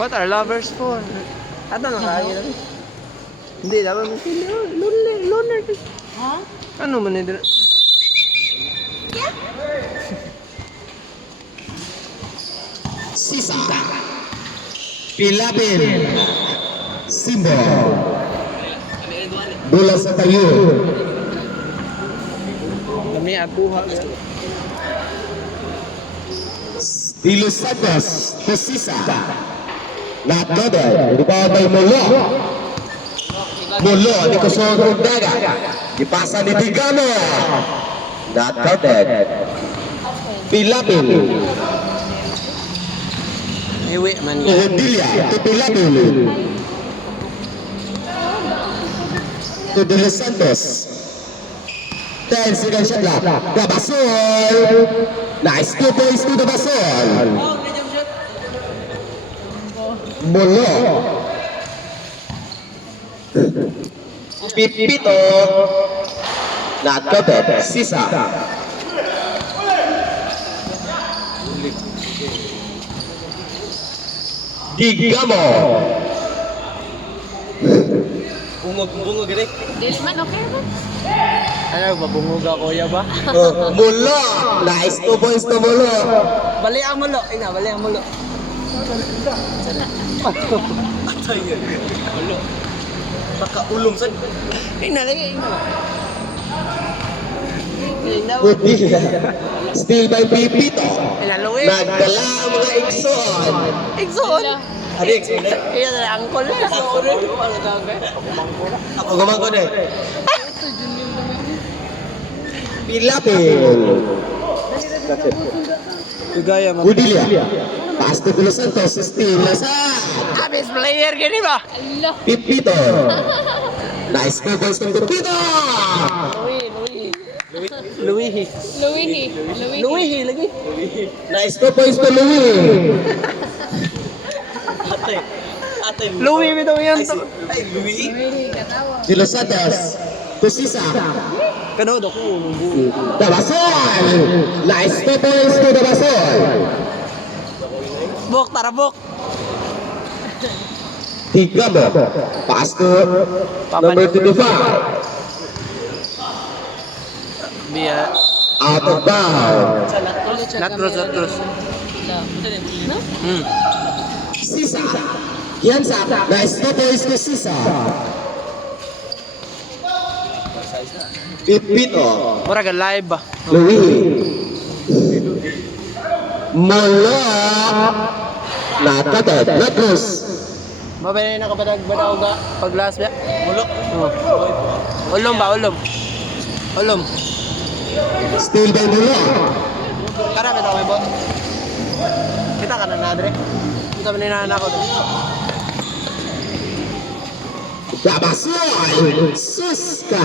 What are lovers for? Ato na kaya lang. Hindi, dapat mo sila. Loner. Ha? Ano man nito? Sisa. Pilapil. Simbo. Bola sa tayo. Kami atuha. De Los Santos. Sisa. Nakada. Rebound by Molo. Molo. Di kusog ng daga. Ipasa ni Digano. Nakada. Pilapil. Iwi man. Ohodilia. Pilapil. To De Los Santos. 10 seconds shot clock. Gabasol. Nice 2 points to the Basol. Molo. Pipito. Nakada. Sisa. Digamo. Bungog gini. Dili man, okay man. Ano, babungog ako ya ba? Molo. Nice 2 points to Molo. Bali ang mulo. Ina, bali ang mulo. Atay yan. Mulo. Baka ulong sa. Ina, lagi. Ina. Ohodilia. Still by Pipito. Ina, luwi. Nagdala ang mga Ikson. Exon. Ano Ikson? Iya na angkol na. So, ano tawag ka? Ako gumangko na eh. Pilapil. Gaya mo. Ohodilia. Pass to De Los Santos. Still nasa Abis player gini ba? Allah. Pipito. Nice 2 points to Pipito. Luwihi. Luwihi lagi. Nice 2 points to Louis. Luwi bitaw yan to. De Los Santos. Kusisa. Kanood ako. Dabasol. Nice 2 points to Dabasol. Bok, tara bok. Digamo. Pass to number 25. Biya. Out of bounds. Natros. No? Sisa. Yansa. Nice 2 points to Sisa. Pipito. Mura ka live ba? Louis. Molo. Nakatad. Natros. Mabay na kapadag-badaw ga pag last biya? Ulok. Ulom ba? Ulom. Still by Molo. Kara bitaw may bot. Kita ka na nadre. Kita man na ako. Dabasol. Suska.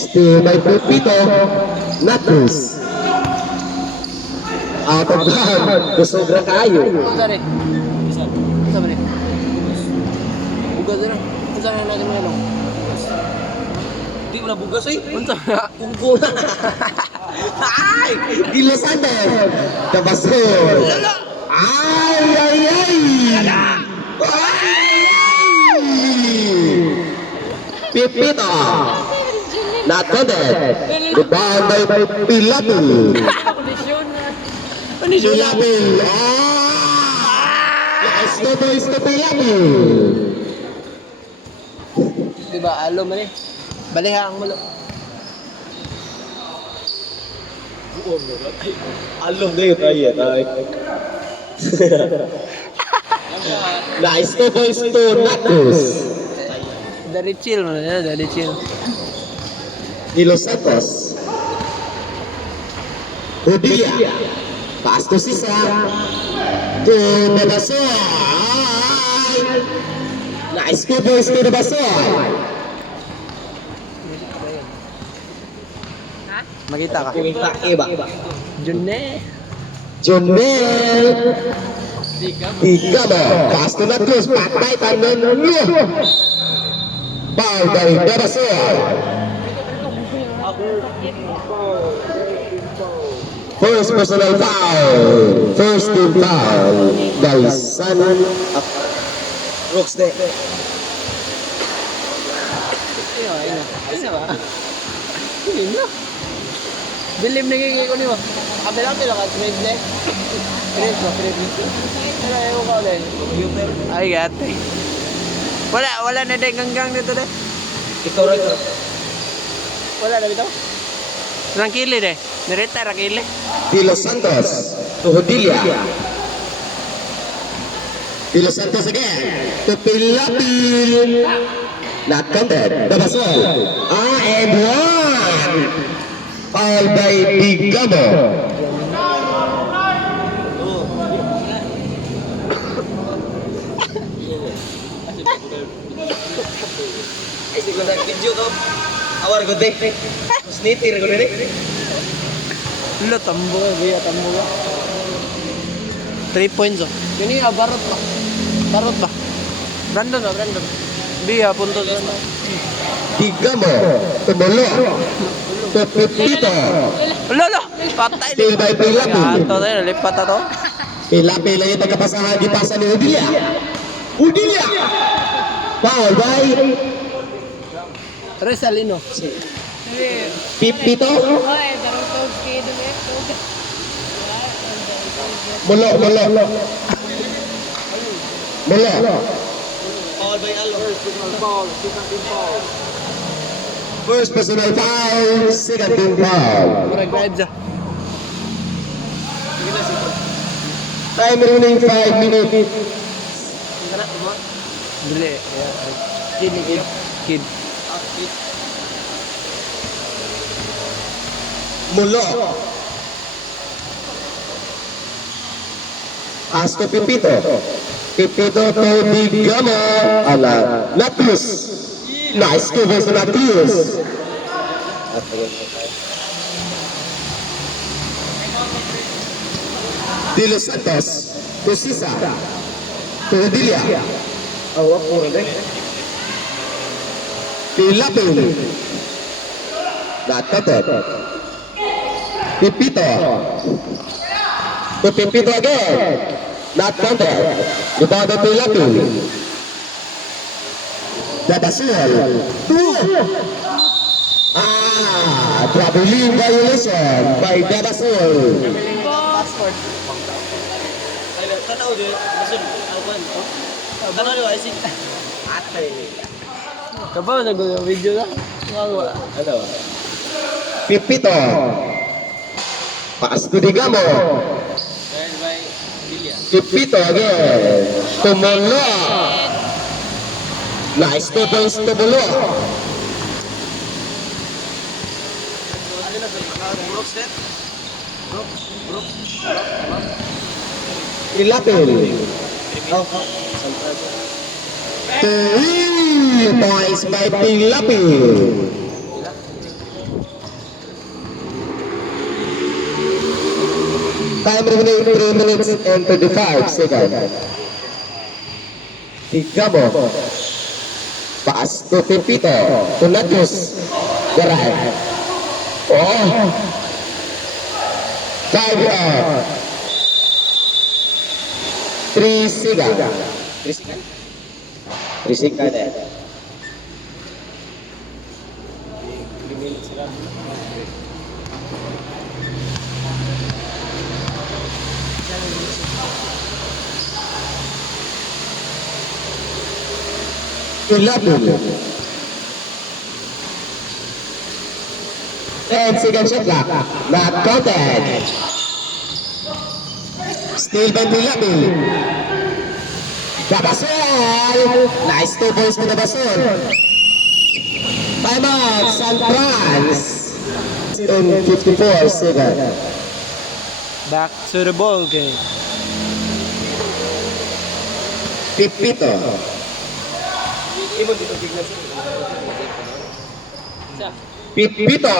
Still by Pipito. Natros. Out of bounds. Kusobra kayo. Sari. Isa ba ni? Bugas na. Isa na natin mga long. Di mo na bugas eh. Unsa na? Unggo na. Ay! De Los Santos. Dabasol. Ay! Pipito. Not coded. Rebound by Pilapil. Pilapil. Nice to boys to Pilapil. Diba, alo man eh. Baliha ang mulo. Alom na yun tayo. Nice to boys to Natus. Dari chill man na, dari chill. De Los Santos. Ohodilia. Pass to Sisa. To Dabasol. Nice to boys to Dabasol. Makita ka. Kumita iba. Junne. Jonel. Digamo. Pass to Natus. Patay tanan niyo. Foul dari Dabasol. First personal foul. First team foul. Galsan of Rocks Day. Ayun na ba? Ayun na. Bilim na gigay ko niyo. Kapila ka, trade na. Trade. Ano ayaw ko ulit? Ay, gati. Wala na din hanggang dito din. Ito rin. Wala na dito. Rangkili deh. Nereta rangkili. De Los Santos to Hodilia. De Los Santos again to Pilapil. Not counted. The basol. And one. Foul by Bigamo. Ay, siguro nag-video ko. Awar ko deh. Mas nitir ko deh. Lo, tambo ka, biya, tambo ka. 3 points oh. Yun yung barot ba? Barot ba? Brandon. Biya, punto sa ano. Bigamo to Molo. To Pipito. Lolo! Patay Still by Pilapil. Ito tayo, nalipat na to. Pilapil lang yung tagapasahan di pasa ni Hodilia. Hodilia. Foul by Resalino. Pipito. Ay, darong tawag kayo dun eh. Molo. Foul by Albert. First personal foul, second team foul. Murag vibes ah. Time remaining 5 minutes. Dili. Kid. Mulo. Pass to Pipito. Pipito to Bigamo. Ala, Latius. Nice cover sa Latius. De Los Santos to Sisa. To Hodilia. Awak puro din. Pilapil. Not counted. Pipito. To Pipito again. Not counted. Rebound to Pilapil. Dabasul. Two. Traveling violation by Dabasul. Passport. Tanaw din. Masun. Alwan. Tanaw din IC. Atay. Kabaw sa video na. Wala. Ano? Pipito. Paas to Digamo. Then by Bilya. Pipito again. Tumulo. Nice 2 points to Mulo. Pilapil. 3 points by Pilapil. Time remaining 3 minutes and 35 seconds. Digamo. Pass to Pipito. To Natus. Garay. Oh. 5 out. 3 seconds. 3 seconds? 3 seconds eh. Pilapil. And second shot clock. Not counted. Still by Pilapil. Dabasol. Nice 2 points for Dabasol. Time out, San Franz. In 54 seconds. Back to the ball game. Pipito. Pipito.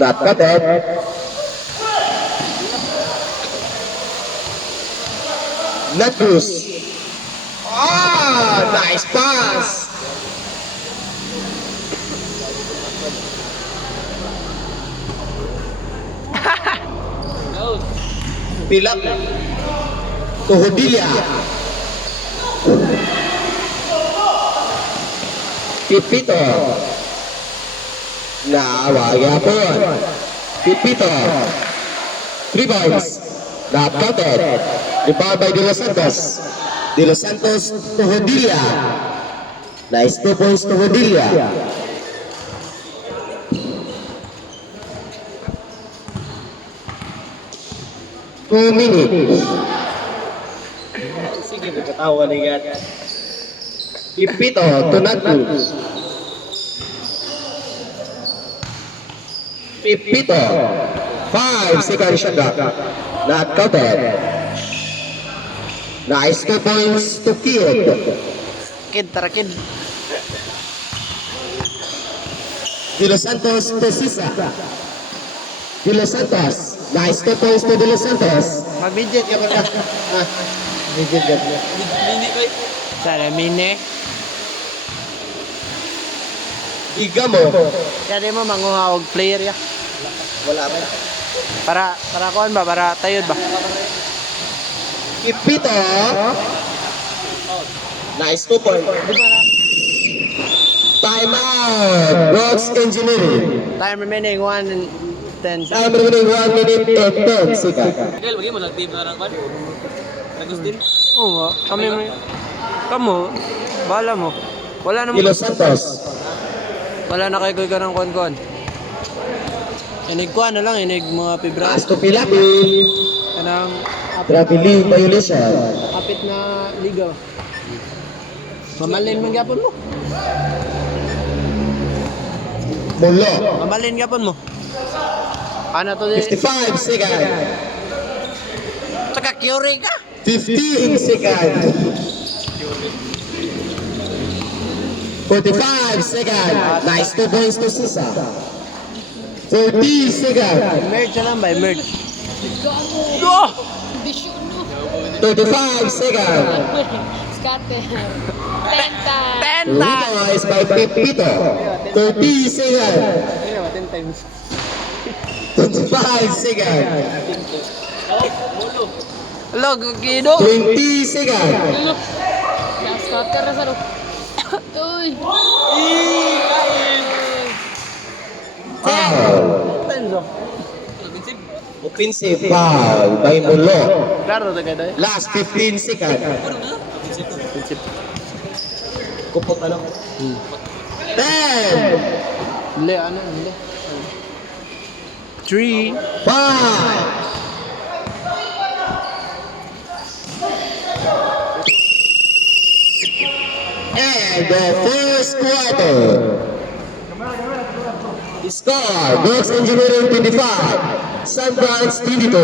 Not counted. Natus. Nice pass. Pilak. Tuhudilya. Pipito. Nawagya po. Pipito. 3 points. Not counted. Rebound by De Los Santos. De Los Santos to Hodilla. Nice 2 points to Hodilla. Two minutes. Sige, nagkatawa na yan. Pipito to Natu. Pipito. 5 second shot clock. Not counted. Nice 2 points to Kid. Kid, tara kid. De Los Santos to Sisa. De Los Santos. Nice 2 points to De Los Santos. Mag-midget ka ba ka? Ah, midget ka ba? Mini ko eh. Sana mini. Igamo. Kaya di mo manguha og player ya. Wala pa. Para kuan ba? Para tayod ba? Pipito. Nice 2 points. Time out. Brooks Engineering. Time remaining 1 and 10. Time remaining 1 minute and 10 seconds. Miguel, bagi mo nag-team na lang ba? Agustin? Oo, kami kamo. Bala mo. Wala De naman. Los Santos. Wala na kay ka ng kon-kon. Inig kuan na lang, inig mga pibra. Pass to Pilapi. Kanang Traveling violation. kapit na ligaw. Mamalin man gapon mo. Mulo. Mamalin gapon mo. Ano to di? 55 seconds. Saka curing ka. 15 seconds. 45 seconds. Nice 2 points to Sisa. 40 seconds. Emerge na lang ba? Emerge. Oh! 35 seconds. Scatter. 10 times. 10 times! Rebound by Pepito. 30 seconds. 10 times. 25 seconds. Hello, Gido. 20 seconds. Scatter na sa ro. Uy. Foul. Times oh. Offensive foul by Mulo. Klaro to kada. Last 15 seconds. Kupot ano? 10, Hindi, ano, hindi. 3. 5, and the first quarter. Score, Brooks Engineering 25, Sunrise 22.